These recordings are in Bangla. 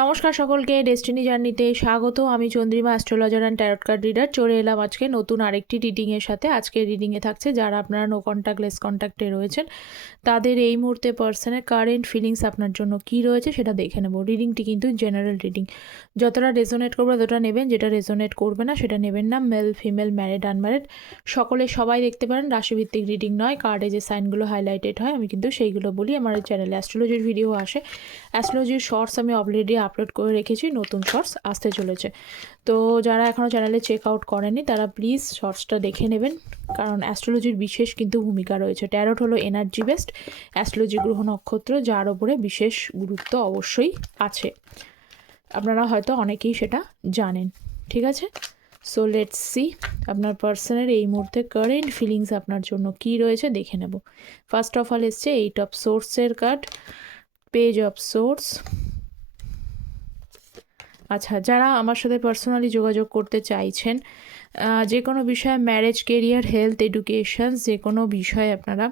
নমস্কার সকলকে ডেস্টিনি জার্নিতে স্বাগত। আমি Chandrima astrologer and tarot card reader চলে এলাম আজকে নতুন আরেকটি রিডিংয়ের সাথে। আজকে রিডিংয়ে থাকছে যারা আপনারা নো কন্ট্যাক্ট লেস কন্ট্যাক্টে রয়েছেন, তাদের এই মুহূর্তে পার্সনের কারেন্ট ফিলিংস আপনার জন্য কি রয়েছে সেটা দেখে নেব। রিডিংটি কিন্তু জেনারেল রিডিং যতটা রেজোনেট করবে ততটা নেবেন, যেটা রেজোনেট করবে না সেটা নেবেন না। মেল ফিমেল ম্যারিড আনম্যারিড সকলে সবাই দেখতে পারেন, রাশিভিত্তিক রিডিং নয় কার্ডে যে সাইনগুলো হাইলাইটেড হয়, আমি কিন্তু সেইগুলো বলি। আমার চ্যানেলে অ্যাস্ট্রোলজির ভিডিও আসে। অ্যাস্ট্রোলজির শর্টস আমি অলরেডি আপলোড করে রেখেছি, নতুন শর্টস আসতে চলেছে। তো যারা এখনও চ্যানেলে চেক আউট করেনি তারা প্লিজ শর্টসটা দেখে নেবেন, কারণ অ্যাস্ট্রোলজির বিশেষ কিন্তু ভূমিকা রয়েছে। ট্যারট হলো এনার্জি বেস্ট অ্যাস্ট্রোলজি গ্রহ নক্ষত্র, যার ওপরে বিশেষ গুরুত্ব অবশ্যই আছে। আপনারা হয়তো অনেকেই সেটা জানেন, ঠিক আছে? সো লেটস সি আপনার পার্সনের এই মুহূর্তে কারেন্ট ফিলিংস আপনার জন্য কি রয়েছে, দেখে নেব। ফার্স্ট অফ অল এসছে এইট অফ সোর্সের কার্ড পেজ অফ সোর্স আচ্ছা যারা আমার সাথে পার্সোনালি যোগাযোগ করতে চাইছেন যে কোনো বিষয়ে ম্যারেজ কেরিয়ার হেলথ এডুকেশন যে কোনো বিষয়ে আপনারা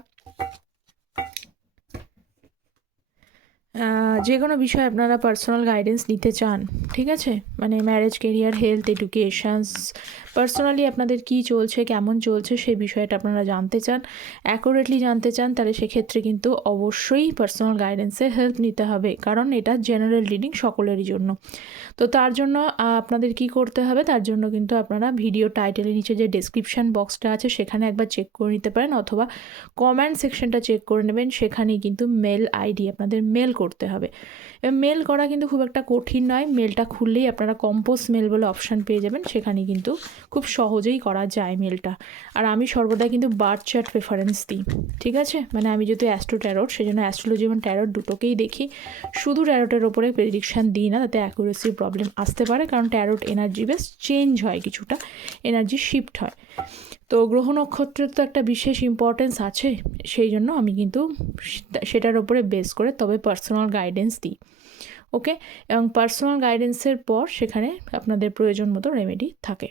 যে কোনো বিষয়ে আপনারা পার্সোনাল গাইডেন্স নিতে চান, ঠিক আছে? মানে marriage career health educations personally আপনাদের কি চলছে, কেমন চলছে সেই বিষয়টা আপনারা জানতে চান অ্যাকুরেটলি জানতে চান, তাহলে সেক্ষেত্রে কিন্তু অবশ্যই পার্সোনাল গাইডেন্সের হেল্প নিতে হবে, কারণ এটা জেনারেল রিডিং সকলেরই জন্য। তো তার জন্য আপনাদের কি করতে হবে, তার জন্য কিন্তু আপনারা ভিডিও টাইটেলের নিচে যে ডেসক্রিপশন বক্সটা আছে, সেখানে একবার চেক করে নিতে পারেন, অথবা কমেন্ট সেকশনটা চেক করে নেবেন, সেখানেই কিন্তু মেল আইডি আপনাদের মেল করতে হবে। মেল করা কিন্তু খুব একটা কঠিন নয়। মেলটা খুললেই আপনারা কম্পোজ মেল বলে অপশান পেয়ে যাবেন। সেখানে কিন্তু খুব সহজেই করা যায় মেলটা আর আমি সর্বদা কিন্তু বার্থ চার্ট প্রেফারেন্স দিই, ঠিক আছে? মানে আমি যেহেতু অ্যাস্ট্রো ট্যারট সেই জন্য অ্যাস্ট্রোলজি এবং ট্যারট দুটোকেই দেখি। শুধু ট্যারটের ওপরে প্রেডিকশান দিই না, তাতে অ্যাকুরেসি প্রবলেম আসতে পারে। কারণ ট্যারট এনার্জি বেস চেঞ্জ হয় কিছুটা এনার্জি শিফট হয়। তো গ্রহ নক্ষত্রের তো একটা বিশেষ ইম্পর্টেন্স আছে, সেই জন্য আমি কিন্তু সেটার ওপরে বেস করে তবে পার্সোনাল গাইডেন্স দিই। ওকে এবং পার্সোনাল গাইডেন্সের পর সেখানে আপনাদের প্রয়োজন মতো রেমেডি থাকে।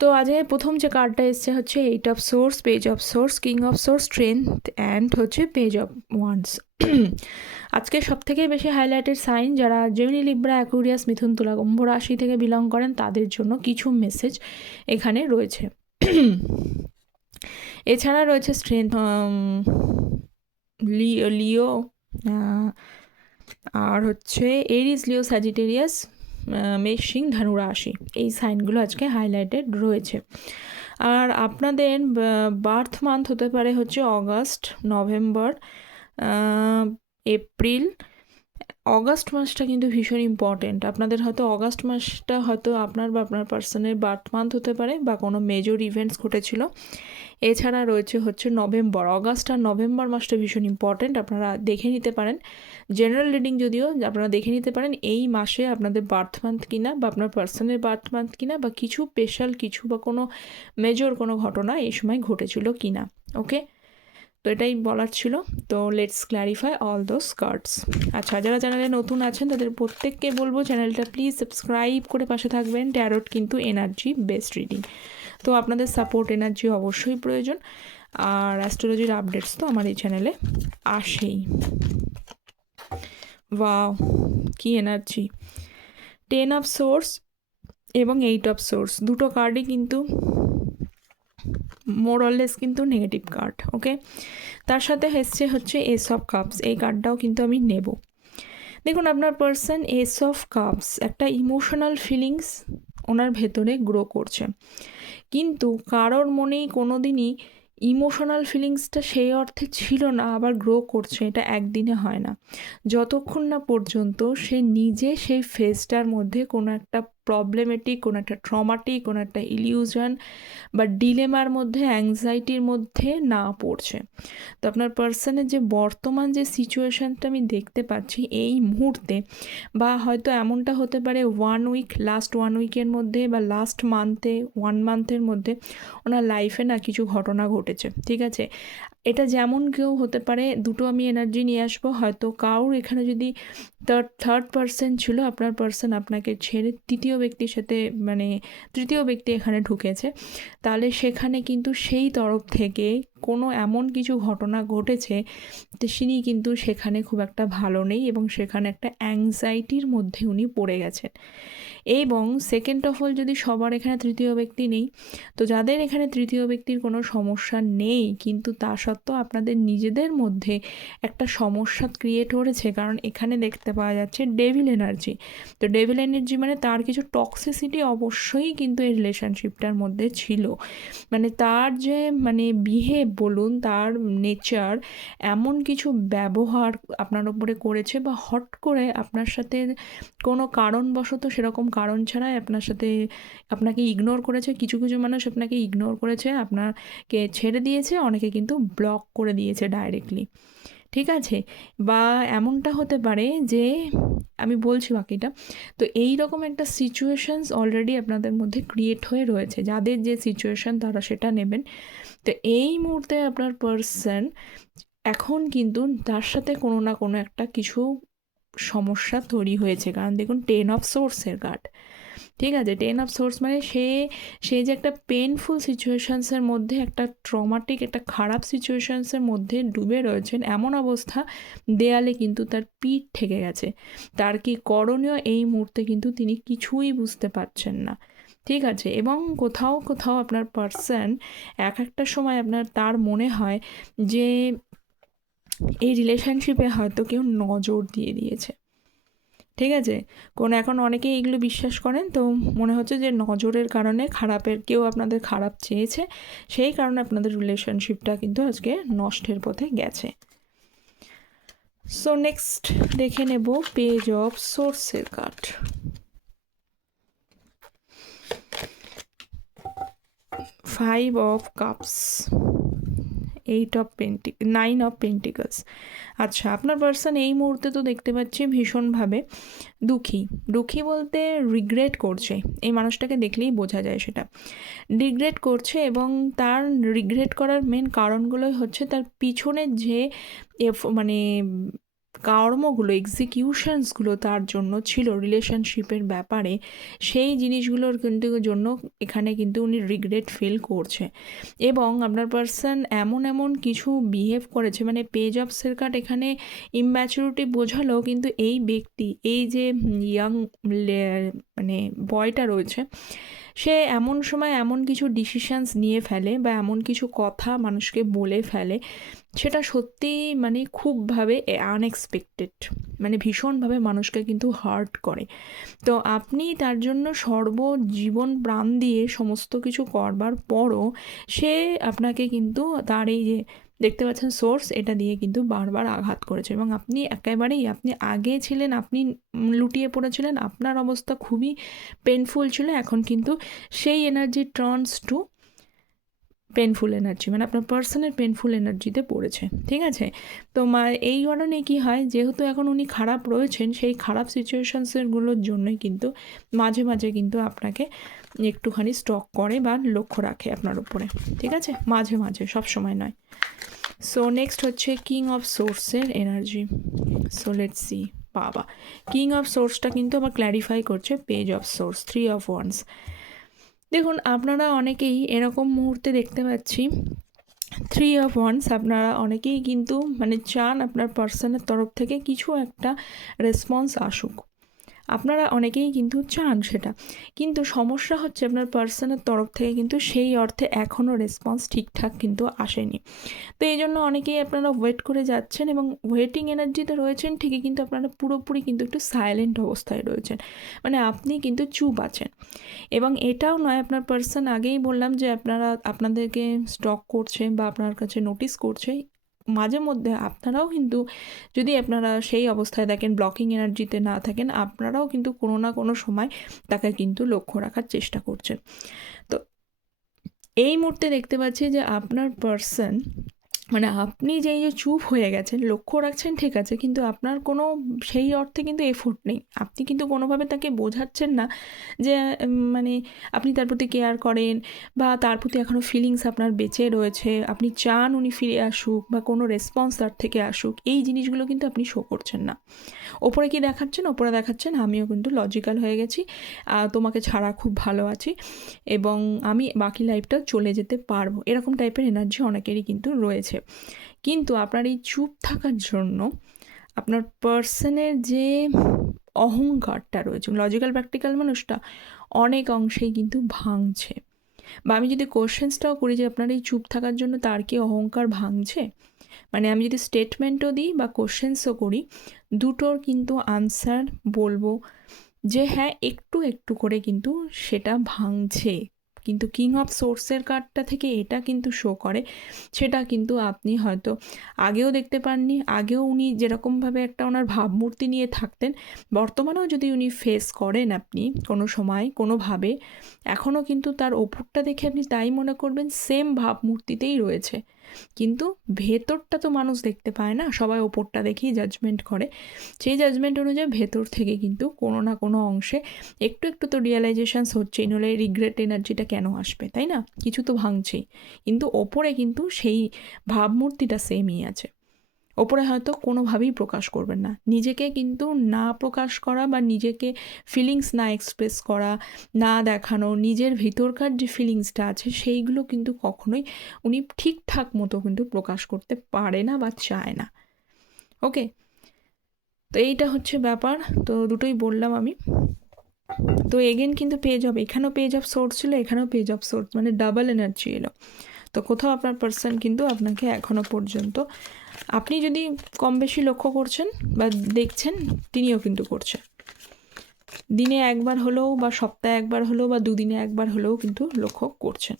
তো আজকে প্রথম যে কার্ডটা এসছে হচ্ছে eight of swords page of swords king of swords strength and হচ্ছে পেজ অফ ওয়ান্স আজকে সব থেকে বেশি হাইলাইটেড সাইন যারা জেমিনি লিব্রা অ্যাকুরিয়াস মিথুন তুলা কুম্ভ রাশি থেকে বিলং করেন, তাদের জন্য কিছু মেসেজ এখানে রয়েছে। এছাড়া রয়েছে স্ট্রেংথ লিও আর হচ্ছে এরিস লিও স্যাজিটেরিয়াস মেষ সিং রাশি এই সাইনগুলো আজকে হাইলাইটেড রয়েছে। আর আপনাদের বার্থ মান্থ হতে পারে হচ্ছে অগাস্ট নভেম্বর এপ্রিল অগাস্ট মাসটা কিন্তু ভীষণ ইম্পর্টেন্ট আপনাদের হয়তো অগাস্ট মাসটা হয়তো আপনার বা আপনার পার্সনের বার্থ মান্থ হতে পারে বা কোনো মেজর ইভেন্টস ঘটেছিল। এছাড়া রয়েছে হচ্ছে নভেম্বর। অগাস্ট আর নভেম্বর মাসটা ভীষণ ইম্পর্টেন্ট আপনারা দেখে নিতে পারেন। জেনারেল রিডিং যদিও আপনারা দেখে নিতে পারেন, এই মাসে আপনাদের বার্থ মান্থ কিনা বা আপনার পার্সনের বার্থ মান্থ কিনা বা কিছু স্পেশাল কিছু বা কোনো মেজর কোনো ঘটনা এই সময় ঘটেছিল কিনা ওকে তো এটাই বলার ছিল। তো let's clarify all those cards আচ্ছা যারা চ্যানেলে নতুন আছেন, তাদের প্রত্যেককে বলব চ্যানেলটা প্লিজ সাবস্ক্রাইব করে পাশে থাকবেন। ট্যারট কিন্তু এনার্জি বেস্ট রিডিং তো আপনাদের সাপোর্ট এনার্জি অবশ্যই প্রয়োজন। আর অ্যাস্ট্রোলজির আপডেটস তো আমার এই চ্যানেলে আসেই। ওয়াও কি এনার্জি টেন অফ সোর্স এবং এইট অফ সোর্স দুটো কার্ডই কিন্তু মোর মোরলেস কিন্তু নেগেটিভ কার্ড ওকে তার সাথে এসছে হচ্ছে এস অফ কাপস এই কার্ডটাও কিন্তু আমি নেব। দেখুন, আপনার পার্সন এস অফ কাপস একটা ইমোশনাল ফিলিংস ওনার ভেতরে গ্রো করছে। কিন্তু কারোর মনেই কোনো দিনই ইমোশনাল ফিলিংসটা সেই অর্থে ছিল না, আবার গ্রো করছে, এটা একদিনে হয় না। যতক্ষণ না পর্যন্ত সে নিজে সেই ফেজটার মধ্যে কোনো একটা প্রবলেমেটিক কোনো একটা ট্রমাটিক কোনো একটা ইলিউশন বা ডিলেমার মধ্যে অ্যাংজাইটির মধ্যে না পড়ছে। তো আপনার পার্সনের যে বর্তমান যে সিচুয়েশানটা আমি দেখতে পাচ্ছি এই মুহূর্তে বা হয়তো এমনটা হতে পারে ওয়ান উইক লাস্ট ওয়ান উইকের মধ্যে বা লাস্ট মান্থে ওয়ান মান্থের মধ্যে ওনার লাইফে না কিছু ঘটনা ঘটেছে, ঠিক আছে? এটা যেমন কেউ হতে পারে, দুটো আমি এনার্জি নিয়ে আসব, হয়তো কারোর এখানে যদি থার্ড থার্ড পার্সন ছিল, আপনার পার্সন আপনাকে ছেড়ে তৃতীয় ব্যক্তির সাথে মানে তৃতীয় ব্যক্তি এখানে ঢুকেছে। তাহলে সেখানে কিন্তু সেই তরফ থেকে কোনো এমন কিছু ঘটনা ঘটেছে তো তিনি কিন্তু সেখানে খুব একটা ভালো নেই এবং সেখানে একটা অ্যাংজাইটির মধ্যে উনি পড়ে গেছেন। এবং সেকেন্ড অফ অল যদি সবার এখানে তৃতীয় ব্যক্তি নেই, তো যাদের এখানে তৃতীয় ব্যক্তির কোনো সমস্যা নেই, কিন্তু তা সত্ত্বেও আপনাদের নিজেদের মধ্যে একটা সমস্যা ক্রিয়েট করেছে কারণ এখানে দেখতে পাওয়া যাচ্ছে ডেভিল এনার্জি তো ডেভিল এনার্জি মানে তার কিছু টক্সিসিটি অবশ্যই কিন্তু এই রিলেশনশিপটার মধ্যে ছিল। মানে তার যে মানে বিহেভ বলুন, তার নেচার এমন কিছু ব্যবহার আপনার উপরে করেছে বা হট করে আপনার সাথে কোনো কারণবশত সেরকম কারণ ছাড়াই আপনার সাথে আপনাকে ইগনোর করেছে। কিছু কিছু মানুষ আপনাকে ইগনোর করেছে, আপনাকে ছেড়ে দিয়েছে, অনেকে কিন্তু ব্লক করে দিয়েছে ডাইরেক্টলি ঠিক আছে? বা এমনটা হতে পারে যে, আমি বলছি বাকিটা, তো এই রকম একটা সিচুয়েশানস অলরেডি আপনাদের মধ্যে ক্রিয়েট হয়ে রয়েছে। যাদের যে সিচুয়েশান তারা সেটা নেবেন। তো এই মুহূর্তে আপনার পার্সন এখন কিন্তু তার সাথে কোনো না কোনো একটা কিছু সমস্যা তৈরি হয়েছে। কারণ দেখুন টেন অফ সোর্সের কার্ড ঠিক আছে? টেন অফ সোর্স মানে সে সে যে একটা পেনফুল সিচুয়েশানসের মধ্যে, একটা ট্রমাটিক একটা খারাপ সিচুয়েশানসের মধ্যে ডুবে রয়েছেন, এমন অবস্থা দেয়ালে কিন্তু তার পিঠ ঠেকে গেছে। তার কি করণীয় এই মুহূর্তে কিন্তু তিনি কিছুই বুঝতে পারছেন না। ঠিক আছে? এবং কোথাও কোথাও আপনার পার্সন এক একটা সময় আপনার, তার মনে হয় যে এই রিলেশনশিপে হয়তো কেউ নজর দিয়ে দিয়েছে। ঠিক আছে? কোন, এখন অনেকেই এগুলো বিশ্বাস করেন, তো মনে হচ্ছে যে নজরের কারণে খারাপের, কেউ আপনাদের খারাপ চেয়েছে, সেই কারণে আপনাদের রিলেশনশিপটা কিন্তু আজকে নষ্টের পথে গেছে। সো নেক্সট দেখে নেব পেজ অফ সোর্সের card five of cups eight of panty nine of pentacles আচ্ছা আপনার পার্সন এই মুহূর্তে তো দেখতে পাচ্ছি ভীষণভাবে দুঃখী। দুঃখী বলতে রিগ্রেট করছে। এই মানুষটাকে দেখলেই বোঝা যায় সেটা। রিগ্রেট করছে এবং তার রিগ্রেট করার মেন কারণগুলোই হচ্ছে তার পিছনের যে মানে কর্মগুলো এক্সিকিউশনসগুলো তার জন্য ছিল রিলেশনশিপের ব্যাপারে, সেই জিনিসগুলোর কিন্তু জন্য এখানে কিন্তু উনি রিগ্রেট ফিল করছে। এবং আপনার পার্সন এমন এমন কিছু বিহেভ করেছে মানে পেজ অফ সেরকাট এখানে ইম্যাচুরিটি বোঝালো, কিন্তু এই ব্যক্তি, এই যে ইয়াং মানে বয়টা রয়েছে, সে এমন সময় এমন কিছু ডিসিশানস নিয়ে ফেলে বা এমন কিছু কথা মানুষকে বলে ফেলে সেটা সত্যিই মানে খুবভাবে আনএক্সপেক্টেড মানে ভীষণভাবে মানুষকে কিন্তু হার্ট করে। তো আপনি তার জন্য সর্বজীবন প্রাণ দিয়ে সমস্ত কিছু করবার পরও সে আপনাকে কিন্তু তার এই যে দেখতে পাচ্ছেন সোর্স এটা দিয়ে কিন্তু বারবার আঘাত করেছে। এবং আপনি একেবারেই, আপনি আগে ছিলেন, আপনি লুটিয়ে পড়েছিলেন, আপনার অবস্থা খুবই পেনফুল ছিল। এখন কিন্তু সেই energy trans to painful energy মানে আপনার পার্সনের পেনফুল এনার্জিতে পড়েছে, ঠিক আছে? তো মা, এই কারণে কী হয়, যেহেতু এখন উনি খারাপ রয়েছেন, সেই খারাপ সিচুয়েশানসগুলোর জন্যই কিন্তু মাঝে মাঝে কিন্তু আপনাকে একটুখানি স্টক করে বা লক্ষ্য রাখে আপনার উপরে, ঠিক আছে? মাঝে মাঝে, সব সময় নয়। সো নেক্সট হচ্ছে কিং অফ সোর্সের এনার্জি সো লেট সি বাবা কিং অফ সোর্সটা কিন্তু আবার ক্ল্যারিফাই করছে page of swords three of wands দেখুন, আপনারা অনেকেই এরকম মুহূর্তে দেখতে পাচ্ছি। থ্রি অফ ওয়ান্স আপনারা অনেকেই কিন্তু মানে চান আপনার পার্সনের তরফ থেকে কিছু একটা রেসপন্স আসুক। আপনারা অনেকেই কিন্তু চান সেটা। কিন্তু সমস্যা হচ্ছে আপনার পার্সনের তরফ থেকে কিন্তু সেই অর্থে এখনও রেসপন্স ঠিকঠাক কিন্তু আসেনি। তো এই জন্য অনেকেই আপনারা ওয়েট করে যাচ্ছেন এবং ওয়েটিং এনার্জিতে রয়েছেন, ঠিকই কিন্তু আপনারা পুরোপুরি কিন্তু একটু সাইলেন্ট অবস্থায় রয়েছেন। মানে আপনি কিন্তু চুপ আছেন। এবং এটাও নয়, আপনার পার্সন আগেই বললাম যে আপনারা, আপনাদেরকে স্টক করছে বা আপনার কাছে নোটিস করছে মাঝে মধ্যে আপনারাও কিন্তু যদি আপনারা সেই অবস্থায় দেখেন ব্লকিং এনার্জিতে না থাকেন, আপনারাও কিন্তু কোনো না কোনো সময় তাকে কিন্তু লক্ষ্য রাখার চেষ্টা করছেন। তো এই মুহূর্তে দেখতে পাচ্ছি যে আপনার পার্সন মানে আপনি যে এই যে চুপ হয়ে গেছেন, লক্ষ্য রাখছেন, ঠিক আছে, কিন্তু আপনার কোনো সেই অর্থে কিন্তু এফোর্ট নেই। আপনি কিন্তু কোনোভাবে তাকে বোঝাচ্ছেন না যে মানে আপনি তার প্রতি কেয়ার করেন বা তার প্রতি এখনও ফিলিংস আপনার বেঁচে রয়েছে। আপনি চান উনি ফিরে আসুক বা কোনো রেসপন্স তার থেকে আসুক। এই জিনিসগুলো কিন্তু আপনি শো করছেন না। ওপরে কি দেখাচ্ছেন? ওপরে দেখাচ্ছেন, আমিও কিন্তু লজিক্যাল হয়ে গেছি। তোমাকে ছাড়া খুব ভালো আছি এবং আমি বাকি লাইফটা চলে যেতে পারব। এরকম টাইপের এনার্জি অনেকেরই কিন্তু রয়েছে। কিন্তু আপনার এই চুপ থাকার জন্য আপনার পার্সনের যে অহংকারটা রয়েছে লজিক্যাল প্র্যাকটিক্যাল মানুষটা অনেক অংশেই কিন্তু ভাঙছে। বা আমি যদি কোশ্চেন্সটাও করি যে আপনার এই চুপ থাকার জন্য তার কি অহংকার ভাঙছে? মানে আমি যদি স্টেটমেন্টও দিই বা কোশ্চেন্সও করি, দুটোর কিন্তু আনসার বলব যে হ্যাঁ একটু একটু করে কিন্তু সেটা ভাঙছে। কিন্তু কিং অফ সোর্সের কার্ডটা থেকে এটা কিন্তু শো করে। সেটা কিন্তু আপনি হয়তো আগেও দেখতে পাননি, আগেও উনি যেরকমভাবে একটা ওনার ভাবমূর্তি নিয়ে থাকতেন, বর্তমানেও যদি উনি ফেস করেন আপনি কোনো সময়, কোনোভাবে এখনও কিন্তু তার ওপরটা দেখে আপনি তাই মনে করবেন সেম ভাবমূর্তিতেই রয়েছে। কিন্তু ভেতরটা তো মানুষ দেখতে পায় না, সবাই ওপরটা দেখেই জাজমেন্ট করে। সেই জাজমেন্ট অনুযায়ী ভেতর থেকে কিন্তু কোনো না কোনো অংশে একটু একটু তো রিয়েলাইজেশানস হচ্ছেই নলে রিগ্রেট এনার্জিটা কেন আসবে, তাই না? কিছু তো ভাঙছেই। কিন্তু ওপরে কিন্তু সেই ভাবমূর্তিটা সেমই আছে। ওপরে হয়তো কোনোভাবেই প্রকাশ করবেন না। নিজেকে কিন্তু না প্রকাশ করা বা নিজেকে ফিলিংস না এক্সপ্রেস করা, না দেখানো, নিজের ভিতরকার যে ফিলিংসটা আছে সেইগুলো কিন্তু কখনোই উনি ঠিকঠাক মতো কিন্তু প্রকাশ করতে পারে না বা চায় না। ওকে? তো এইটা হচ্ছে ব্যাপার। তো দুটোই বললাম আমি। তো এগেন কিন্তু পেজ অফ এখানেও পেজ অফ সোর্স ছিল, এখানেও পেজ অফ সোর্স মানে ডাবল এনার্জি এলো। তো কোথাও আপনার পার্সন কিন্তু আপনাকে এখনও পর্যন্ত আপনি যদি কম বেশি লক্ষ্য করছেন বা দেখছেন, তিনিও কিন্তু করছেন। দিনে একবার হলেও বা সপ্তাহে একবার হলেও বা দুদিনে একবার হলেও কিন্তু লক্ষ্য করছেন।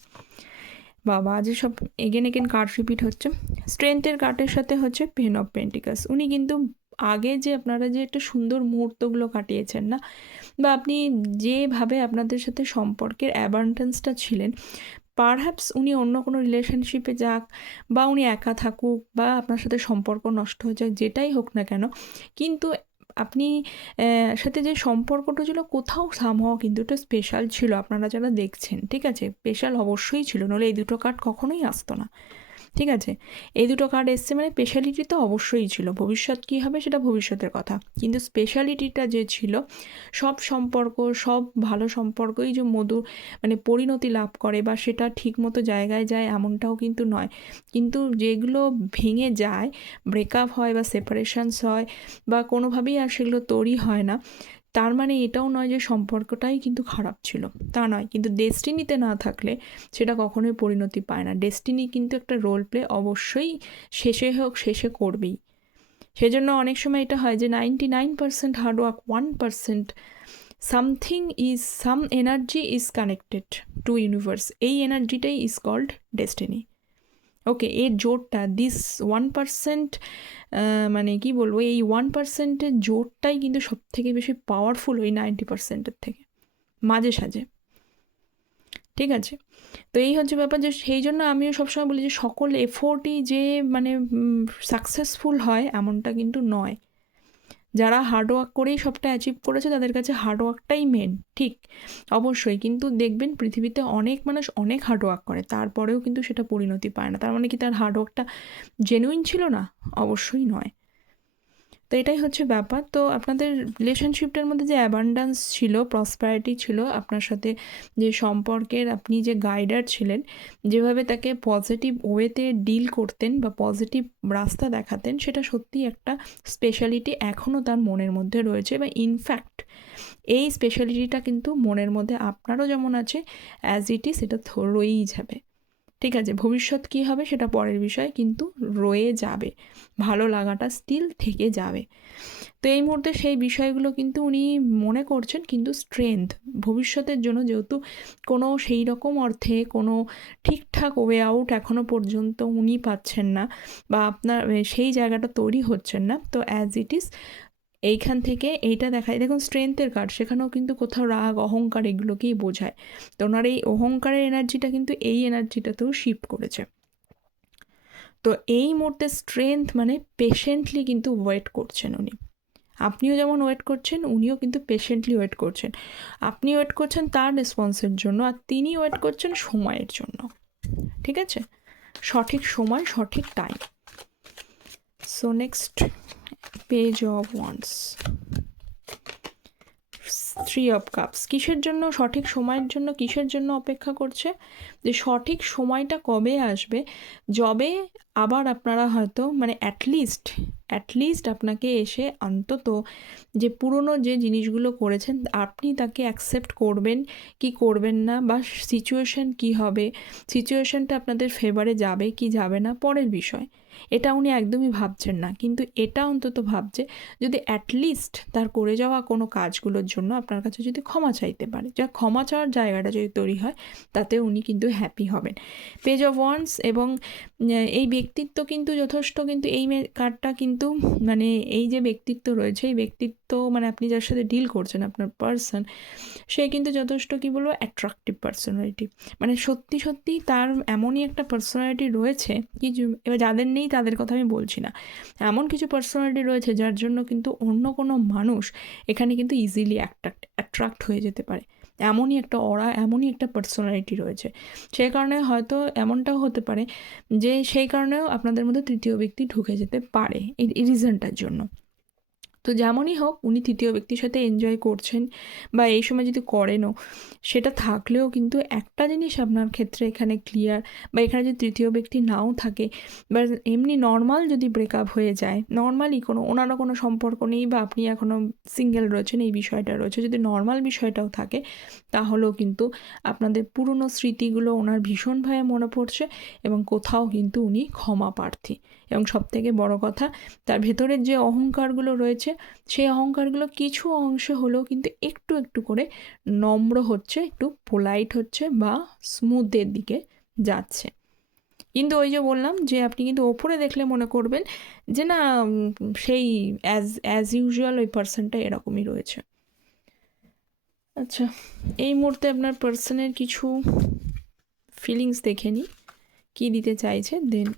বাবা আজ সব এগেন এগেন কার্ড রিপিট হচ্ছে। স্ট্রেংথের কার্ডের সাথে হচ্ছে পেন অফ পেন্টিকাস উনি কিন্তু আগে যে আপনারা যে একটা সুন্দর মুহূর্তগুলো কাটিয়েছেন না, বা আপনি যেভাবে আপনাদের সাথে সম্পর্কের অ্যাবান্টেন্সটা ছিলেন পারহ্যাপস উনি অন্য কোনো রিলেশনশিপে যাক বা উনি একা থাকুক বা আপনার সাথে সম্পর্ক নষ্ট হয়ে যাক, যেটাই হোক না কেন। কিন্তু আপনি সাথে যে সম্পর্কটা ছিল কোথাও সামহাও কিন্তু এটা স্পেশাল ছিল, আপনারা যারা দেখছেন, ঠিক আছে? স্পেশাল অবশ্যই ছিল নাহলে এই দুটো কার্ড কখনোই আসতো না। ঠিক আছে? এই দুটো কার্ড এসছে মানে স্পেশালিটি তো অবশ্যই ছিল। ভবিষ্যৎ কী হবে সেটা ভবিষ্যতের কথা। কিন্তু স্পেশালিটিটা যে ছিল, সব সম্পর্ক, সব ভালো সম্পর্কই যে মধুর মানে পরিণতি লাভ করে বা সেটা ঠিক মতো জায়গায় যায় এমনটাও কিন্তু নয়। কিন্তু যেগুলো ভেঙে যায় ব্রেকআপ হয় বা সেপারেশনস হয় বা কোনোভাবেই আর সেগুলো তৈরি হয় না তার মানে এটাও নয় যে সম্পর্কটাই কিন্তু খারাপ ছিল। তা নয়, কিন্তু ডেস্টিনিতে না থাকলে সেটা কখনোই পরিণতি পায় না। ডেস্টিনি কিন্তু একটা রোল প্লে অবশ্যই শেষে হোক, শেষে করবেই। সেজন্য অনেক সময় এটা হয় যে ninety nine percent hard work one percent something is some energy is connected to universe এই এনার্জিটাই ইজ কল্ড ডেস্টিনি ওকে, এর জোরটা দিস ওয়ান পারসেন্ট মানে কি বলব, এই ওয়ান পারসেন্টের জোরটাই কিন্তু সব থেকে বেশি পাওয়ারফুল ওই নাইনটি পারসেন্টের থেকে, মাঝে সাঝে। ঠিক আছে? তো এই হচ্ছে ব্যাপার যে, সেই জন্য আমিও সবসময় বলি যে, সকল এফোর্টই যে মানে সাকসেসফুল হয়, এমনটা কিন্তু নয়। যারা হার্ডওয়ার্ক করেই সবটা অ্যাচিভ করেছে, তাদের কাছে হার্ডওয়ার্কটাই মেন ঠিক? অবশ্যই, কিন্তু দেখবেন পৃথিবীতে অনেক মানুষ অনেক হার্ডওয়ার্ক করে, তারপরেও কিন্তু সেটা পরিণতি পায় না। তার মানে কি তার হার্ডওয়ার্কটা জেনুইন ছিল না? অবশ্যই নয়। তো এটাই হচ্ছে ব্যাপার। তো আপনাদের রিলেশনশিপটার মধ্যে যে অ্যাবান্ডান্স ছিল প্রসপ্যারিটি ছিল, আপনার সাথে যে সম্পর্কের আপনি যে গাইডার ছিলেন, যেভাবে তাকে পজিটিভ ওয়েতে ডিল করতেন বা পজিটিভ রাস্তা দেখাতেন, সেটা সত্যিই একটা স্পেশালিটি এখনও তার মনের মধ্যে রয়েছে বা ইনফ্যাক্ট এই স্পেশালিটিটা কিন্তু মনের মধ্যে আপনারও যেমন আছে অ্যাজ ইট ইজ সেটা রয়েই যাবে। ঠিক আছে, ভবিষ্যৎ কী হবে সেটা পরের বিষয়, কিন্তু রয়ে যাবে। ভালো লাগাটা স্টিল থেকে যাবে। তো এই মুহূর্তে সেই বিষয়গুলো কিন্তু উনি মনে করছেন, কিন্তু স্ট্রেংথ ভবিষ্যতের জন্য যেহেতু কোনো সেই রকম অর্থে কোনো ঠিকঠাক ওয়ে আউট এখনও পর্যন্ত উনি পাচ্ছেন না বা আপনার সেই জায়গাটা তৈরি হচ্ছেন না, তো অ্যাজ ইট ইজ এইখান থেকে এইটা দেখায়। দেখুন স্ট্রেংথের কার্ড সেখানেও কিন্তু কোথাও রাগ, অহংকার এগুলোকেই বোঝায়। তো ওনার এই অহংকারের এনার্জিটা কিন্তু এই এনার্জিটাতেও শিফট করেছে। তো এই মুহূর্তে স্ট্রেংথ মানে পেশেন্টলি কিন্তু ওয়েট করছেন উনি। আপনিও যেমন ওয়েট করছেন, উনিও কিন্তু পেশেন্টলি ওয়েট করছেন। আপনি ওয়েট করছেন তার রেসপন্সের জন্য আর তিনি ওয়েট করছেন সময়ের জন্য। ঠিক আছে? সঠিক সময়, সঠিক time so next page of wands three of cups কিসের জন্য? সঠিক সময়ের জন্য কিসের জন্য অপেক্ষা করছে? যে সঠিক সময়টা কবে আসবে? যবে আবার আপনারা হয়তো মানে অ্যাটলিস্ট অ্যাটলিস্ট আপনাকে এসে অন্তত যে পুরনো যে জিনিসগুলো করেছেন, আপনি তাকে অ্যাকসেপ্ট করবেন কি করবেন না, বা সিচুয়েশন কি হবে? সিচুয়েশনটা আপনাদের ফেভারে যাবে কি যাবে না? পরের বিষয়। এটা উনি একদমই ভাবছেন না। কিন্তু এটা অন্তত ভাবছে যদি অ্যাটলিস্ট তার করে যাওয়া কোনো কাজগুলোর জন্য আপনার কাছে যদি ক্ষমা চাইতে পারে, যা ক্ষমা চাওয়ার জায়গাটা যদি তৈরি হয়, তাতে উনি কিন্তু হ্যাপি হবেন। পেজ অফ ওয়ান্স এবং এই ব্যক্তিত্ব কিন্তু যথেষ্ট, কিন্তু এই কার্ডটা কিন্তু মানে এই যে ব্যক্তিত্ব রয়েছে, এই ব্যক্তিত্ব মানে আপনি যার সাথে ডিল করছেন, আপনার পার্সন সে কিন্তু যথেষ্ট কী বলব অ্যাট্রাকটিভ পার্সোনালিটি মানে সত্যি সত্যি তার এমনই একটা পার্সোনালিটি রয়েছে কি এবার যাদের নেই তাদের কথা আমি বলছি না। এমন কিছু পার্সোনালিটি রয়েছে যার জন্য কিন্তু অন্য কোনো মানুষ এখানে কিন্তু ইজিলি অ্যাট্রাক্ট অ্যাট্রাক্ট হয়ে যেতে পারে। এমনই একটা অরা এমনই একটা পার্সোনালিটি রয়েছে। সেই কারণে হয়তো এমনটাও হতে পারে যে সেই কারণেও আপনাদের মধ্যে তৃতীয় ব্যক্তি ঢুকে যেতে পারে এই রিজনটার জন্য। তো যেমনই হোক, উনি তৃতীয় ব্যক্তির সাথে এনজয় করছেন বা এই সময় যদি করেনও, সেটা থাকলেও কিন্তু একটা জিনিস আপনার ক্ষেত্রে এখানে ক্লিয়ার বা এখানে যদি তৃতীয় ব্যক্তি নাও থাকে, বা এমনি নর্মাল যদি ব্রেকআপ হয়ে যায় নর্মালি কোনো, ওনারও কোনো সম্পর্ক নেই বা আপনি এখনও সিঙ্গেল রয়েছেন, এই বিষয়টা রয়েছে, যদি নর্মাল বিষয়টাও থাকে, তাহলেও কিন্তু আপনাদের পুরনো স্মৃতিগুলো ওনার ভীষণভাবে মনে পড়ছে এবং কোথাও কিন্তু উনি ক্ষমা প্রার্থী। এবং সবথেকে বড় কথা, তার ভেতরের যে অহংকারগুলো রয়েছে, সেই অহংকারগুলো কিছু অংশে হলেও কিন্তু একটু একটু করে নম্র হচ্ছে, একটু পোলাইট হচ্ছে বা স্মুথের দিকে যাচ্ছে। কিন্তু ওই যে বললাম যে আপনি কিন্তু ওপরে দেখলে মনে করবেন যে না সেই অ্যাজ অ্যাজ ইউজুয়াল ওই পার্সনটা এরকমই রয়েছে। আচ্ছা এই মুহূর্তে আপনার পার্সনের কিছু ফিলিংস দেখে নিই, কী দিতে চাইছে দেন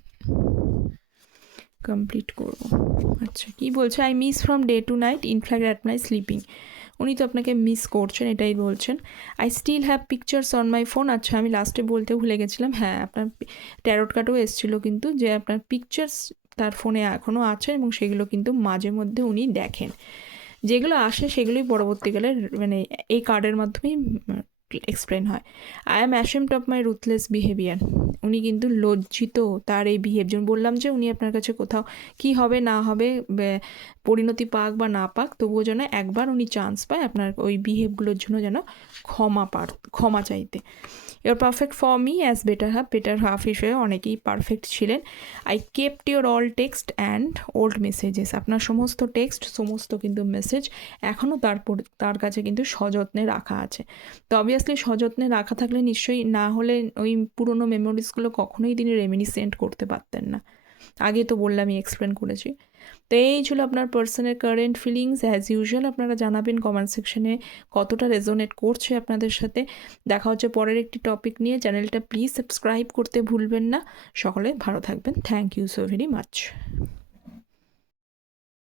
কমপ্লিট করব। আচ্ছা কি বলছে? I miss from day to night in fact at my sleeping উনি তো আপনাকে মিস করছেন, এটাই বলছেন। I still have pictures on my phone আচ্ছা আমি লাস্টে বলতে ভুলে গেছিলাম। হ্যাঁ আপনার ট্যারোট কার্ডও এসেছিল কিন্তু যে আপনার পিকচার্স তার ফোনে এখনও আছে এবং সেগুলো কিন্তু মাঝে মধ্যে উনি দেখেন। যেগুলো আসে সেগুলোই পরবর্তীকালে মানে এই কার্ডের মাধ্যমেই এক্সপ্লেন হয়। I am ashamed of my ruthless behaviour উনি কিন্তু লজ্জিত তার এই বিহেভ বললাম যে উনি আপনার কাছে কোথাও কি হবে, না হবে পরিণতি পাক বা না পাক, তবুও যেন একবার উনি চান্স পায় আপনার ওই বিহেভগুলোর জন্য যেন ক্ষমা পার, ক্ষমা চাইতে। Your perfect for me as better half better half হিসেবে অনেকেই পারফেক্ট ছিলেন। I kept your all text and old messages আপনার সমস্ত টেক্সট সমস্ত কিন্তু মেসেজ এখনও তারপর তার কাছে কিন্তু সযত্নে রাখা আছে। তো অবভিয়াসলি সযত্নে রাখা থাকলে নিশ্চয়ই না হলে ওই পুরনো মেমোরিজগুলো কখনোই তিনি রেমিনিসেন্ট করতে পারতেন না। আগে তো বললামই এক্সপ্লেন করেছি। তো এই ছিল আপনার পার্সনের কারেন্ট ফিলিংস অ্যাজ ইউজুয়াল আপনারা জানাবেন কমেন্ট সেকশনে কতটা রেজোনেট করছে আপনাদের সাথে। দেখা হচ্ছে পরের একটি টপিক নিয়ে। চ্যানেলটা প্লিজ সাবস্ক্রাইব করতে ভুলবেন না। সকলে ভালো থাকবেন। Thank you so very much